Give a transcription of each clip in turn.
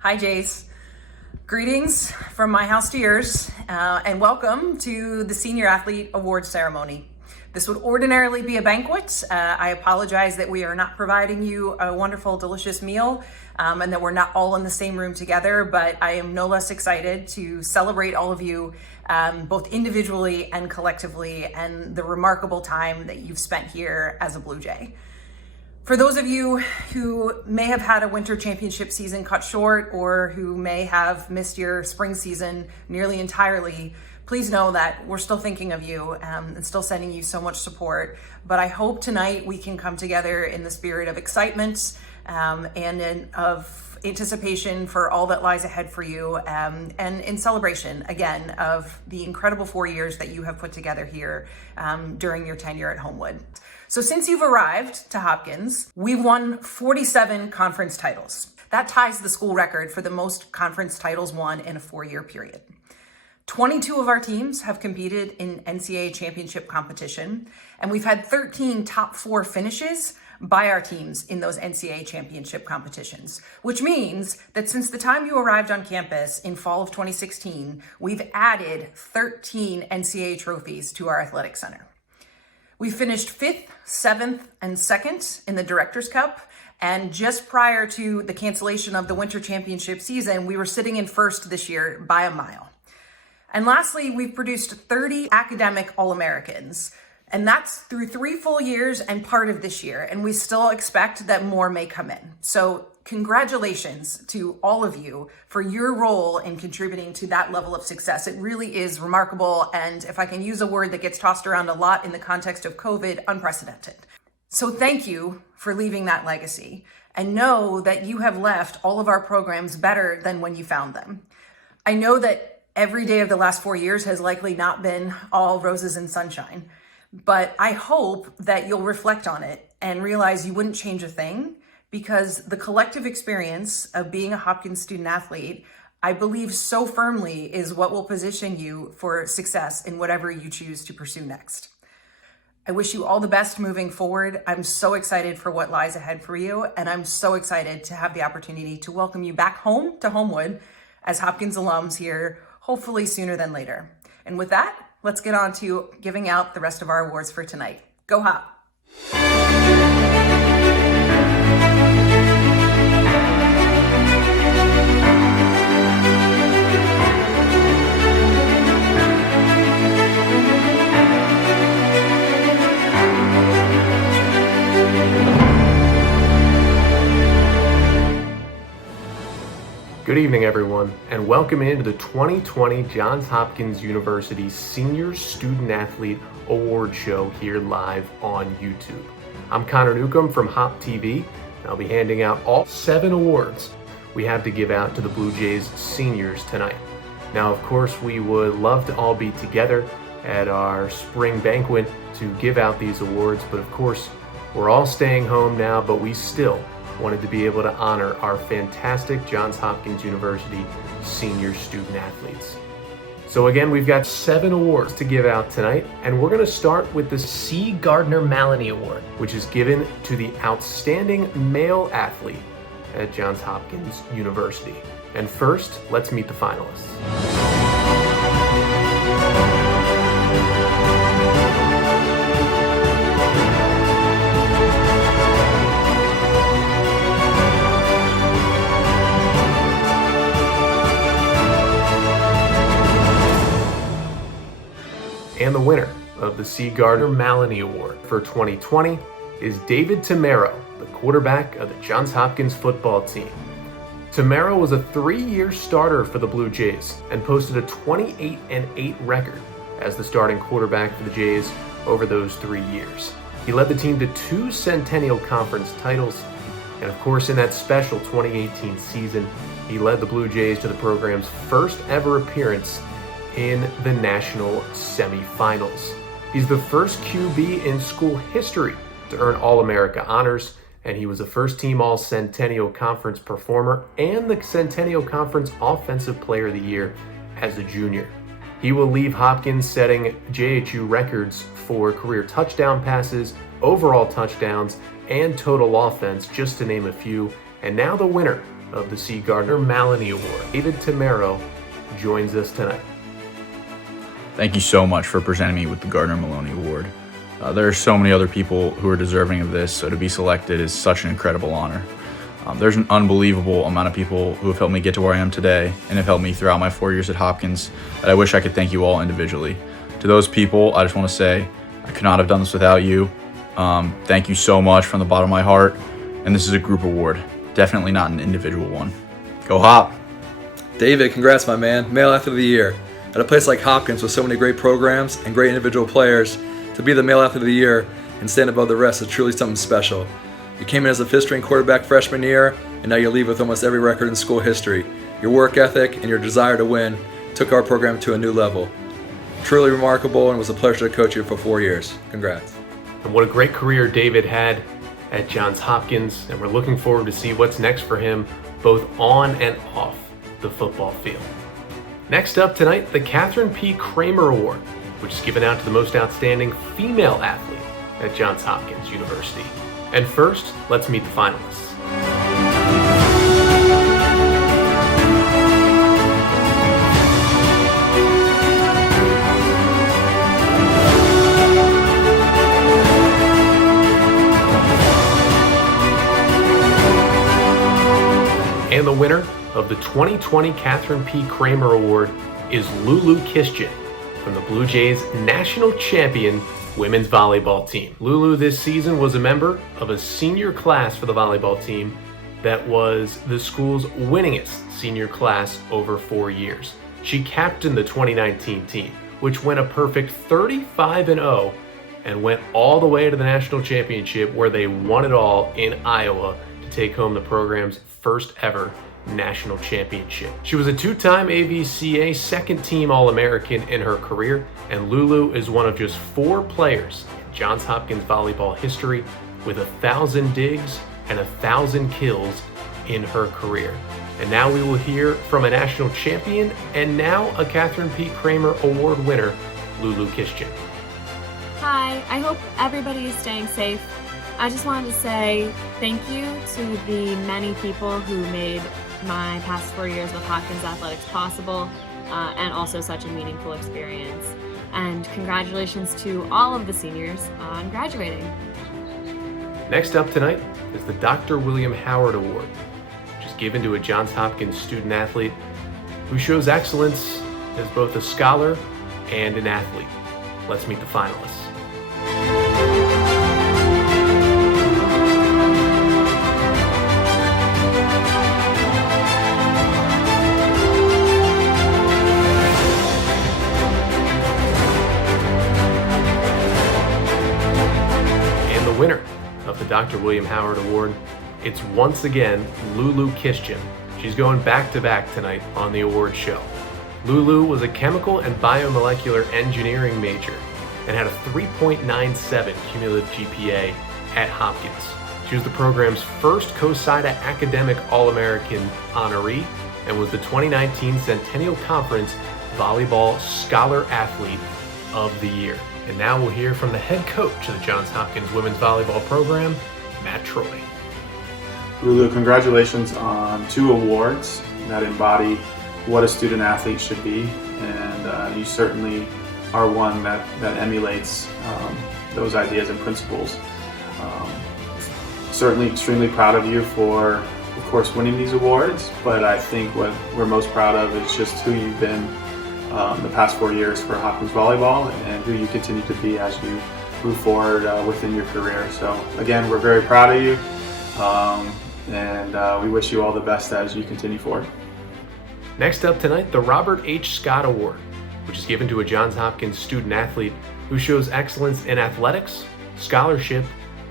Hi, Jace. Greetings from my house to yours, and welcome to the Senior Athlete Awards Ceremony. This would ordinarily be a banquet. I apologize that we are not providing you a wonderful, delicious meal, and that we're not all in the same room together, but I am no less excited to celebrate all of you, both individually and collectively, and the remarkable time that you've spent here as a Blue Jay. For those of you who may have had a winter championship season cut short or who may have missed your spring season nearly entirely, please know that we're still thinking of you and still sending you so much support. But I hope tonight we can come together in the spirit of excitement and of anticipation for all that lies ahead for you, and in celebration, again, of the incredible 4 years that you have put together here during your tenure at Homewood. So since you've arrived to Hopkins, we've won 47 conference titles. That ties the school record for the most conference titles won in a 4-year period. 22 of our teams have competed in NCAA championship competition, and we've had 13 top 4 finishes by our teams in those NCAA championship competitions, which means that since the time you arrived on campus in fall of 2016, we've added 13 NCAA trophies to our athletic center. We finished 5th, 7th, and 2nd in the Directors' Cup, and just prior to the cancellation of the winter championship season, we were sitting in 1st this year by a mile. And lastly, we've produced 30 academic All-Americans, and that's through 3 full years and part of this year, and we still expect that more may come in. So congratulations to all of you for your role in contributing to that level of success. It really is remarkable, and if I can use a word that gets tossed around a lot in the context of COVID, unprecedented. So thank you for leaving that legacy, and know that you have left all of our programs better than when you found them. I know that every day of the last 4 years has likely not been all roses and sunshine, but I hope that you'll reflect on it and realize you wouldn't change a thing, because the collective experience of being a Hopkins student athlete, I believe so firmly, is what will position you for success in whatever you choose to pursue next. I wish you all the best moving forward. I'm so excited for what lies ahead for you, and I'm so excited to have the opportunity to welcome you back home to Homewood as Hopkins alums here, hopefully sooner than later. And with that, let's get on to giving out the rest of our awards for tonight. Go Hop! Good evening, everyone, and welcome into the 2020 Johns Hopkins University Senior Student Athlete Award Show here live on YouTube. I'm Connor Newcomb from Hop TV, and I'll be handing out all 7 awards we have to give out to the Blue Jays seniors tonight. Now, of course, we would love to all be together at our spring banquet to give out these awards, but of course, we're all staying home now, but we still wanted to be able to honor our fantastic Johns Hopkins University senior student athletes. So again, we've got 7 awards to give out tonight, and we're gonna start with the C. Gardner Mallonee Award, which is given to the outstanding male athlete at Johns Hopkins University. And first, let's meet the finalists. And the winner of the C. Gardner Mallonee Award for 2020 is David Tamero, the quarterback of the Johns Hopkins football team. Tamero was a 3-year starter for the Blue Jays and posted a 28-8 record as the starting quarterback for the Jays over those 3 years. He led the team to 2 Centennial Conference titles, and of course in that special 2018 season, he led the Blue Jays to the program's first ever appearance in the national semifinals. He's the first QB in school history to earn All-America honors, and he was a first-team All-Centennial Conference performer and the Centennial Conference Offensive Player of the Year as a junior. He will leave Hopkins setting JHU records for career touchdown passes, overall touchdowns, and total offense, just to name a few. And now the winner of the C. Gardner Mallonee Award, David Tamero, joins us tonight. Thank you so much for presenting me with the Gardner Mallonee Award. There are so many other people who are deserving of this, so to be selected is such an incredible honor. There's an unbelievable amount of people who have helped me get to where I am today and have helped me throughout my 4 years at Hopkins that I wish I could thank you all individually. To those people, I just want to say I could not have done this without you. Thank you so much from the bottom of my heart. And this is a group award, definitely not an individual one. Go Hop! David, congrats, my man. Male Athlete of the Year. At a place like Hopkins with so many great programs and great individual players, to be the Male Athlete of the Year and stand above the rest is truly something special. You came in as a fifth-string quarterback freshman year, and now you leave with almost every record in school history. Your work ethic and your desire to win took our program to a new level. Truly remarkable, and it was a pleasure to coach you for 4 years. Congrats. And what a great career David had at Johns Hopkins, and we're looking forward to see what's next for him, both on and off the football field. Next up tonight, the Kathryn P. Kramer Award, which is given out to the most outstanding female athlete at Johns Hopkins University. And first, let's meet the finalists. And the winner of the 2020 Kathryn P. Kramer Award is Lulu Kishjan from the Blue Jays national champion women's volleyball team. Lulu this season was a member of a senior class for the volleyball team that was the school's winningest senior class over 4 years. She captained the 2019 team, which went a perfect 35-0 and went all the way to the national championship, where they won it all in Iowa to take home the program's first ever national championship. She was a two-time AVCA second-team All-American in her career, and Lulu is one of just 4 players in Johns Hopkins volleyball history with 1,000 digs and 1,000 kills in her career. And now we will hear from a national champion and now a Kathryn P. Kramer Award winner, Lulu Kishjan. Hi, I hope everybody is staying safe. I just wanted to say thank you to the many people who made my past 4 years with Hopkins Athletics possible, and also such a meaningful experience. And congratulations to all of the seniors on graduating. Next up tonight is the Dr. William Howard Award, which is given to a Johns Hopkins student athlete who shows excellence as both a scholar and an athlete. Let's meet the finalists. Winner of the Dr. William Howard Award, it's once again Lulu Kishjan. She's going back-to-back tonight on the award show. Lulu was a chemical and biomolecular engineering major and had a 3.97 cumulative GPA at Hopkins. She was the program's first COSIDA Academic All-American honoree and was the 2019 Centennial Conference Volleyball Scholar Athlete of the Year. And now we'll hear from the head coach of the Johns Hopkins women's volleyball program, Matt Troy. Lulu, congratulations on 2 awards that embody what a student athlete should be, and you certainly are one that emulates those ideas and principles. Certainly extremely proud of you for, of course, winning these awards, but I think what we're most proud of is just who you've been the past 4 years for Hopkins volleyball, and who you continue to be as you move forward within your career. So again, we're very proud of you, and we wish you all the best as you continue forward. Next up tonight, the Robert H. Scott Award, which is given to a Johns Hopkins student athlete who shows excellence in athletics, scholarship,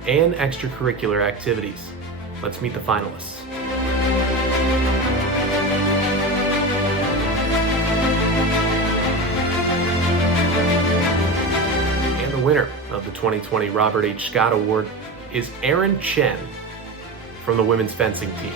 and extracurricular activities. Let's meet the finalists. Winner of the 2020 Robert H. Scott Award is Erin Chen from the women's fencing team.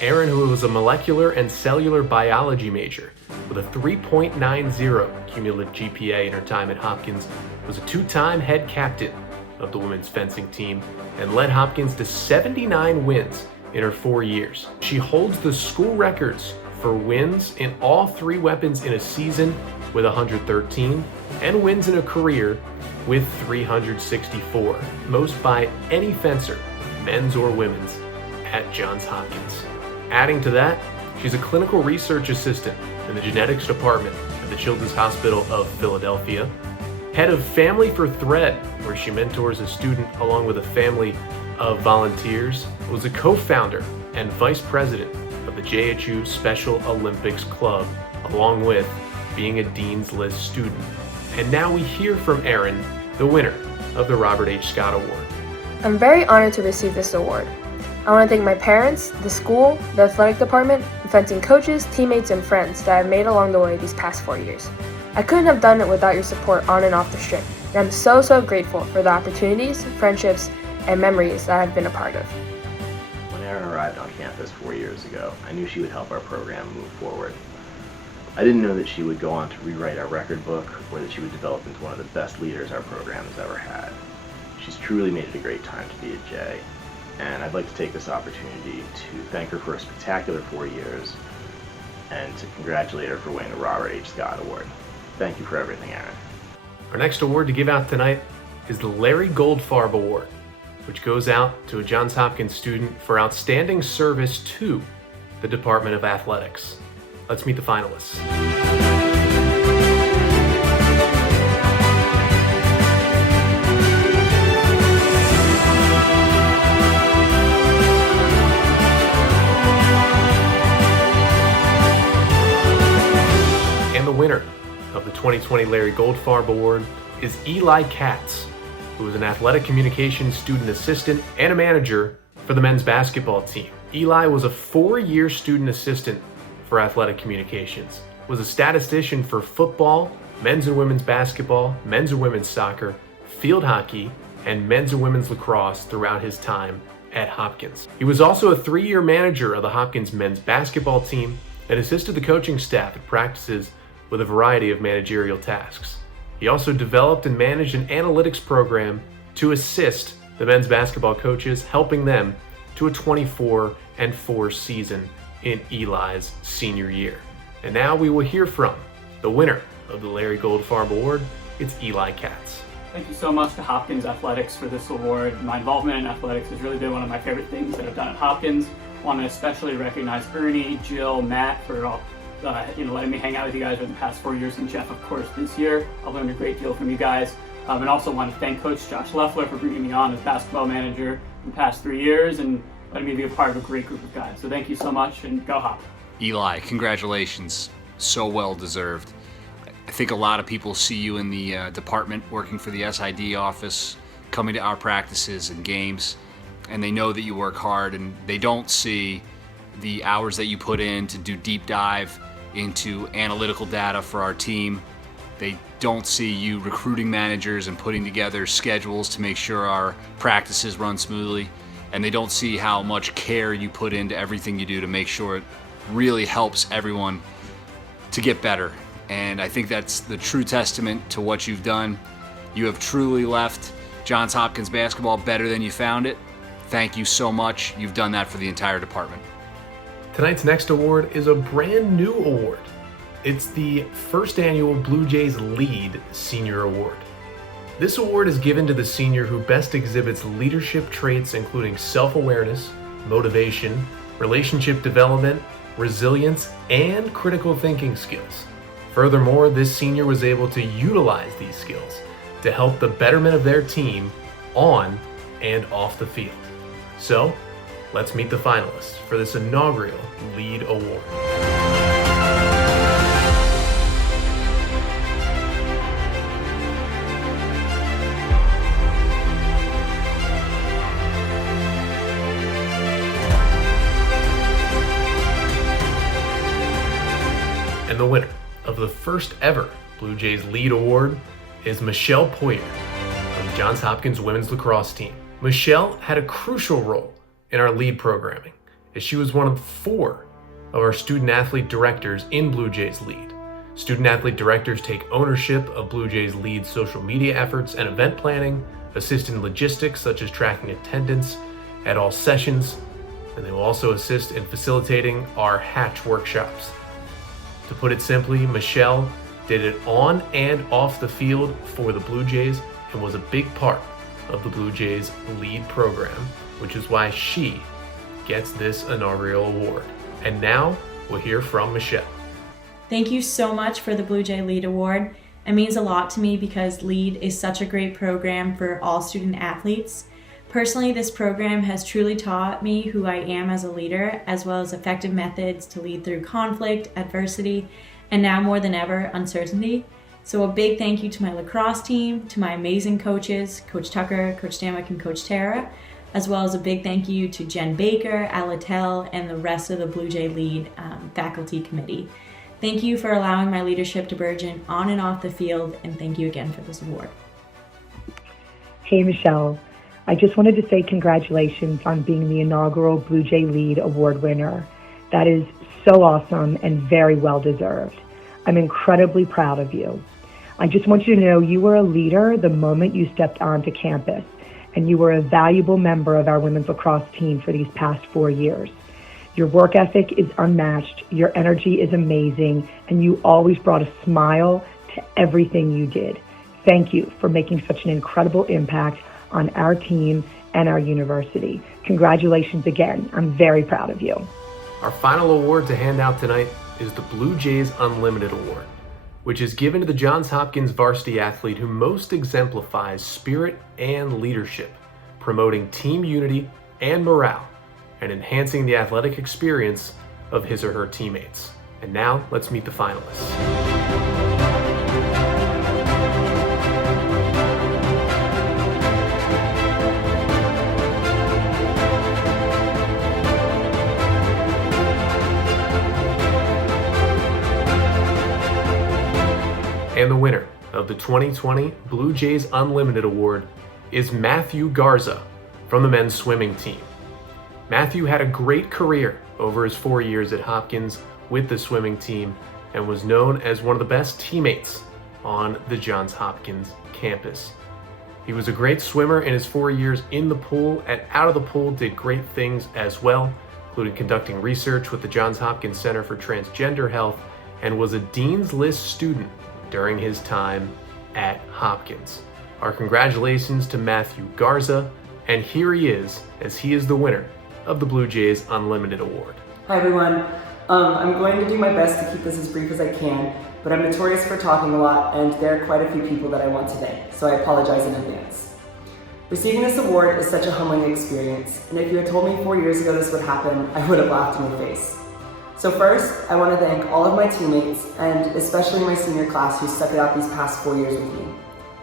Erin, who was a molecular and cellular biology major with a 3.90 cumulative GPA in her time at Hopkins, was a 2-time head captain of the women's fencing team and led Hopkins to 79 wins in her 4 years. She holds the school records for wins in all 3 weapons in a season with 113, and wins in a career with 364, most by any fencer, men's or women's, at Johns Hopkins. Adding to that, she's a clinical research assistant in the genetics department at the Children's Hospital of Philadelphia, head of Family for Thread, where she mentors a student along with a family of volunteers, was a co-founder and vice president of the JHU Special Olympics Club, along with being a Dean's List student. And now we hear from Erin, the winner of the Robert H. Scott Award. I'm very honored to receive this award. I want to thank my parents, the school, the athletic department, and fencing coaches, teammates, and friends that I've made along the way these past 4 years. I couldn't have done it without your support on and off the string, and I'm so grateful for the opportunities, friendships, and memories that I've been a part of. When Erin arrived on campus 4 years ago, I knew she would help our program move forward. I didn't know that she would go on to rewrite our record book, or that she would develop into one of the best leaders our program has ever had. She's truly made it a great time to be at J, and I'd like to take this opportunity to thank her for a spectacular 4 years, and to congratulate her for winning the Robert H. Scott Award. Thank you for everything, Erin. Our next award to give out tonight is the Larry Goldfarb Award, which goes out to a Johns Hopkins student for outstanding service to the Department of Athletics. Let's meet the finalists. And the winner of the 2020 Larry Goldfarb Award is Eli Katz, who is an athletic communications student assistant and a manager for the men's basketball team. Eli was a 4-year student assistant for athletic communications, was a statistician for football, men's and women's basketball, men's and women's soccer, field hockey, and men's and women's lacrosse throughout his time at Hopkins. He was also a 3-year manager of the Hopkins men's basketball team and assisted the coaching staff at practices with a variety of managerial tasks. He also developed and managed an analytics program to assist the men's basketball coaches, helping them to a 24-4 season in Eli's senior year. And now we will hear from the winner of the Larry Goldfarb Award. It's Eli Katz. Thank you so much to Hopkins Athletics for this award. My involvement in athletics has really been one of my favorite things that I've done at Hopkins. I want to especially recognize Ernie, Jill, Matt for all letting me hang out with you guys over the past 4 years, and Jeff, of course, this year. I've learned a great deal from you guys. And also want to thank Coach Josh Leffler for bringing me on as basketball manager in the past 3 years and letting me be a part of a great group of guys. So thank you so much, and go Hop. Eli, congratulations. So well deserved. I think a lot of people see you in the department working for the SID office, coming to our practices and games, and they know that you work hard, and they don't see the hours that you put in to do deep dive into analytical data for our team. They don't see you recruiting managers and putting together schedules to make sure our practices run smoothly. And they don't see how much care you put into everything you do to make sure it really helps everyone to get better. And I think that's the true testament to what you've done. You have truly left Johns Hopkins basketball better than you found it. Thank you so much. You've done that for the entire department. Tonight's next award is a brand new award. It's the first annual Blue Jays Lead Senior Award. This award is given to the senior who best exhibits leadership traits including self-awareness, motivation, relationship development, resilience, and critical thinking skills. Furthermore, this senior was able to utilize these skills to help the betterment of their team on and off the field. So, let's meet the finalists for this inaugural Lead Award. And the winner of the first ever Blue Jays Lead Award is Michelle Poyer from the Johns Hopkins women's lacrosse team. Michelle had a crucial role in our lead programming, as she was one of 4 of our student athlete directors in Blue Jays Lead. Student athlete directors take ownership of Blue Jays Lead social media efforts and event planning, assist in logistics such as tracking attendance at all sessions, and they will also assist in facilitating our hatch workshops. To put it simply, Michelle did it on and off the field for the Blue Jays and was a big part of the Blue Jays lead program, which is why she gets this inaugural award. And now we'll hear from Michelle. Thank you so much for the Blue Jay Lead Award. It means a lot to me because LEAD is such a great program for all student athletes. Personally, this program has truly taught me who I am as a leader, as well as effective methods to lead through conflict, adversity, and now more than ever, uncertainty. So a big thank you to my lacrosse team, to my amazing coaches, Coach Tucker, Coach Stanwick, and Coach Tara, as well as a big thank you to Jen Baker, Alatel, and the rest of the Blue Jay Lead faculty committee. Thank you for allowing my leadership to burgeon on and off the field, and thank you again for this award. Hey, Michelle. I just wanted to say congratulations on being the inaugural Blue Jay Lead Award winner. That is so awesome and very well deserved. I'm incredibly proud of you. I just want you to know you were a leader the moment you stepped onto campus, and you were a valuable member of our women's lacrosse team for these past 4 years. Your work ethic is unmatched, your energy is amazing, and you always brought a smile to everything you did. Thank you for making such an incredible impact on our team and our university. Congratulations again. I'm very proud of you. Our final award to hand out tonight is the Blue Jays Unlimited Award, which is given to the Johns Hopkins varsity athlete who most exemplifies spirit and leadership, promoting team unity and morale, and enhancing the athletic experience of his or her teammates. And now, let's meet the finalists. And the winner of the 2020 Blue Jays Unlimited Award is Matthew Garza from the men's swimming team. Matthew had a great career over his 4 years at Hopkins with the swimming team and was known as one of the best teammates on the Johns Hopkins campus. He was a great swimmer in his 4 years in the pool, and out of the pool did great things as well, including conducting research with the Johns Hopkins Center for Transgender Health, and was a Dean's List student during his time at Hopkins. Our congratulations to Matthew Garza, and here he is, as he is the winner of the Blue Jays Unlimited Award. Hi everyone. I'm going to do my best to keep this as brief as I can, but I'm notorious for talking a lot, and there are quite a few people that I want to thank, so I apologize in advance. Receiving this award is such a humbling experience, and if you had told me 4 years ago this would happen, I would have laughed in your face. So first, I want to thank all of my teammates, and especially my senior class who stuck it out these past 4 years with me.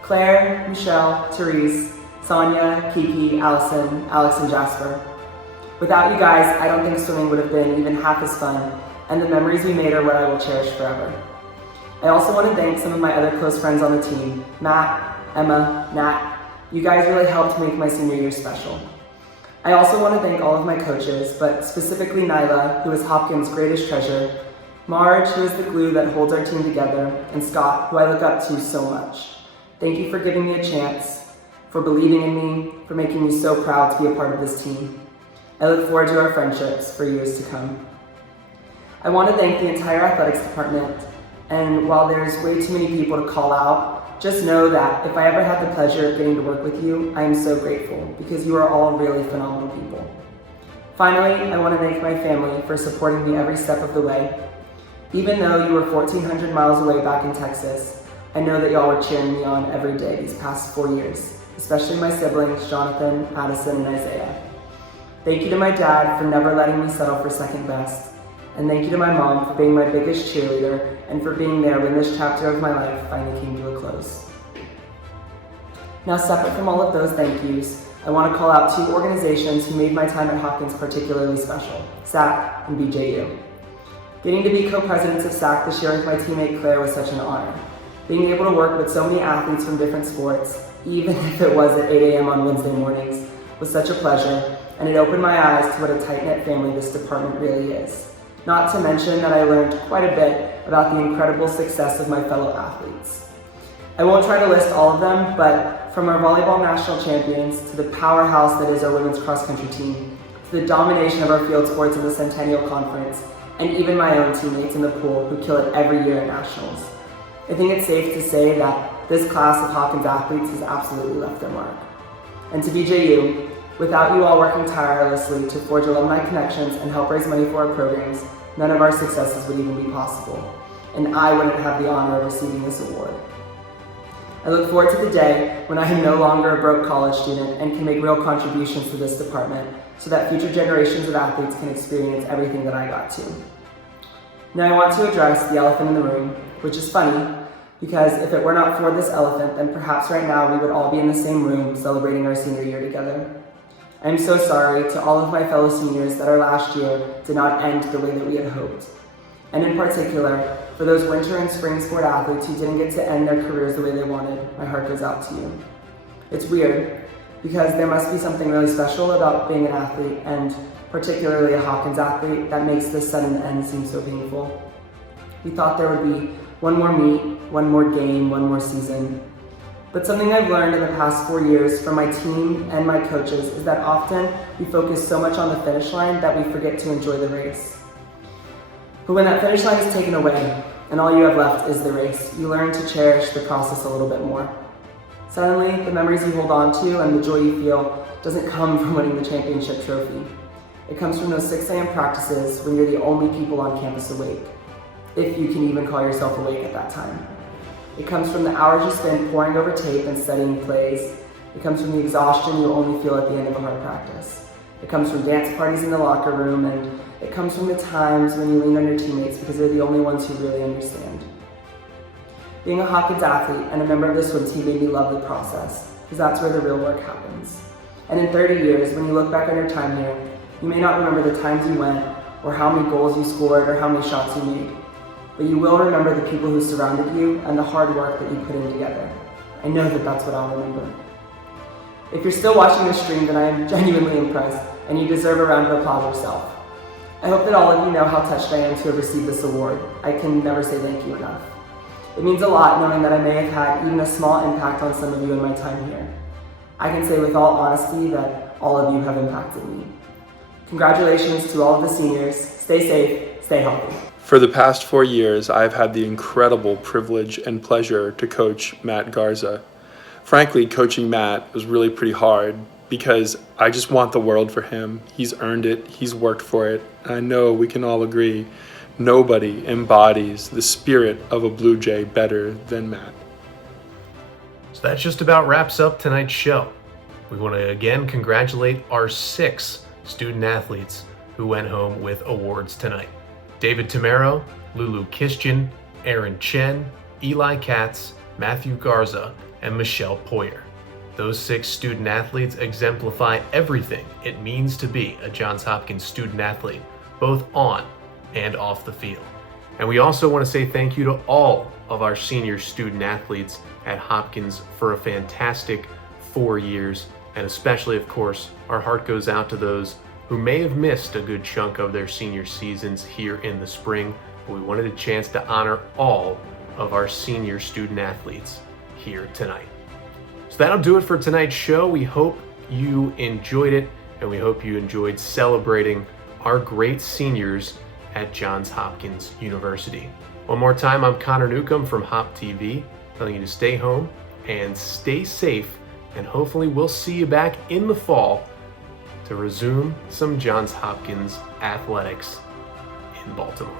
Claire, Michelle, Therese, Sonia, Kiki, Allison, Alex, and Jasper. Without you guys, I don't think swimming would have been even half as fun, and the memories we made are what I will cherish forever. I also want to thank some of my other close friends on the team, Matt, Emma, Nat. You guys really helped make my senior year special. I also want to thank all of my coaches, but specifically Nyla, who is Hopkins' greatest treasure, Marge, who is the glue that holds our team together, and Scott, who I look up to so much. Thank you for giving me a chance, for believing in me, for making me so proud to be a part of this team. I look forward to our friendships for years to come. I want to thank the entire athletics department, and while there's way too many people to call out, just know that if I ever had the pleasure of getting to work with you, I am so grateful, because you are all really phenomenal people. Finally, I want to thank my family for supporting me every step of the way. Even though you were 1,400 miles away back in Texas, I know that y'all were cheering me on every day these past 4 years, especially my siblings, Jonathan, Addison, and Isaiah. Thank you to my dad for never letting me settle for second best. And thank you to my mom for being my biggest cheerleader and for being there when this chapter of my life finally came to a close. Now, separate from all of those thank yous, I want to call out 2 organizations who made my time at Hopkins particularly special, SAC and BJU. Getting to be co-presidents of SAC this year with my teammate Claire was such an honor. Being able to work with so many athletes from different sports, even if it was at 8 a.m. on Wednesday mornings, was such a pleasure, and it opened my eyes to what a tight-knit family this department really is. Not to mention that I learned quite a bit about the incredible success of my fellow athletes. I won't try to list all of them, but from our volleyball national champions to the powerhouse that is our women's cross-country team, to the domination of our field sports in the Centennial Conference, and even my own teammates in the pool who kill it every year at Nationals. I think it's safe to say that this class of Hopkins athletes has absolutely left their mark. And to BJU, without you all working tirelessly to forge alumni connections and help raise money for our programs, none of our successes would even be possible. And I wouldn't have the honor of receiving this award. I look forward to the day when I am no longer a broke college student and can make real contributions to this department so that future generations of athletes can experience everything that I got to. Now I want to address the elephant in the room, which is funny, because if it were not for this elephant, then perhaps right now we would all be in the same room celebrating our senior year together. I am so sorry to all of my fellow seniors that our last year did not end the way that we had hoped. And in particular, for those winter and spring sport athletes who didn't get to end their careers the way they wanted, my heart goes out to you. It's weird, because there must be something really special about being an athlete, and particularly a Hopkins athlete, that makes this sudden end seem so painful. We thought there would be one more meet, one more game, one more season. But something I've learned in the past 4 years from my team and my coaches is that often we focus so much on the finish line that we forget to enjoy the race. But when that finish line is taken away, and all you have left is the race, you learn to cherish the process a little bit more. Suddenly, the memories you hold on to and the joy you feel doesn't come from winning the championship trophy. It comes from those 6 a.m. practices when you're the only people on campus awake, if you can even call yourself awake at that time. It comes from the hours you spend poring over tape and studying plays. It comes from the exhaustion you only feel at the end of a hard practice. It comes from dance parties in the locker room, and it comes from the times when you lean on your teammates because they're the only ones who really understand. Being a Hopkins athlete and a member of the swim team made me love the process, because that's where the real work happens. And in 30 years, when you look back on your time here, you may not remember the times you went, or how many goals you scored, or how many shots you made. But you will remember the people who surrounded you and the hard work that you put in together. I know that that's what I'll remember. If you're still watching this stream, then I am genuinely impressed, and you deserve a round of applause yourself. I hope that all of you know how touched I am to have received this award. I can never say thank you enough. It means a lot knowing that I may have had even a small impact on some of you in my time here. I can say with all honesty that all of you have impacted me. Congratulations to all of the seniors. Stay safe, stay healthy. For the past 4 years, I've had the incredible privilege and pleasure to coach Matt Garza. Frankly, coaching Matt was really pretty hard because I just want the world for him. He's earned it, he's worked for it. I know we can all agree, nobody embodies the spirit of a Blue Jay better than Matt. So that just about wraps up tonight's show. We want to again congratulate our 6 student athletes who went home with awards tonight. David Tamero, Lulu Kishkin, Aaron Chen, Eli Katz, Matthew Garza, and Michelle Poyer. Those 6 student athletes exemplify everything it means to be a Johns Hopkins student athlete, both on and off the field. And we also want to say thank you to all of our senior student athletes at Hopkins for a fantastic 4 years, and especially, of course, our heart goes out to those who may have missed a good chunk of their senior seasons here in the spring, but we wanted a chance to honor all of our senior student athletes here tonight. So that'll do it for tonight's show. We hope you enjoyed it, and we hope you enjoyed celebrating our great seniors at Johns Hopkins University. One more time, I'm Connor Newcomb from Hop TV, telling you to stay home and stay safe, and hopefully we'll see you back in the fall to resume some Johns Hopkins athletics in Baltimore.